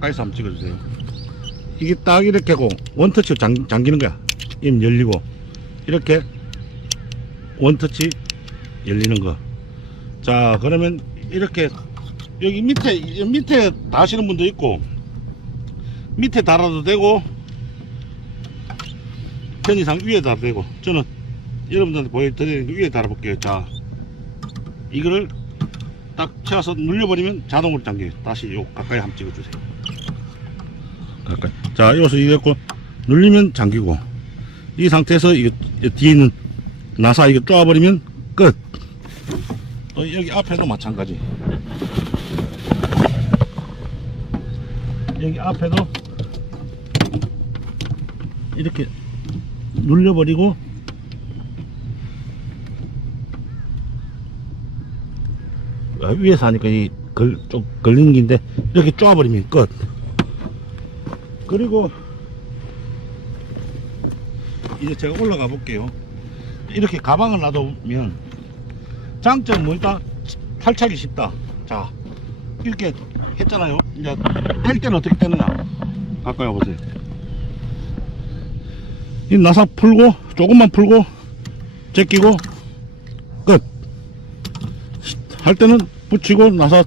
가까이서 한번 찍어주세요. 이게 딱 이렇게 하고 원터치 잠, 잠기는 거야. 임 열리고 이렇게 원터치 열리는 거. 자 그러면 이렇게 여기 밑에 이 밑에 다시는 분도 있고 밑에 달아도 되고 편의상 위에 달아도 되고 저는 여러분들한테 보여드리는 거 위에 달아볼게요. 자 이거를 딱 채워서 눌려버리면 자동으로 잠겨요. 다시 요 가까이 한번 찍어주세요. 가까이. 자, 여기서 이랬고 눌리면 잠기고 이 상태에서 이거 뒤에 있는 나사 이거 쪼아버리면 끝. 또 여기 앞에도 마찬가지. 여기 앞에도 이렇게 눌려버리고 아, 위에서 하니까 이 걸, 좀 걸리는 긴데 이렇게 쪼아버리면 끝 그리고 이제 제가 올라가 볼게요. 이렇게 가방을 놔두면 장점 뭐다 탈착이 쉽다. 자 이렇게 했잖아요. 이제 뗄 때는 어떻게 떼느냐? 가까이 와보세요. 이 나사 풀고 조금만 풀고 제끼고 끝. 할 때는 붙이고 나사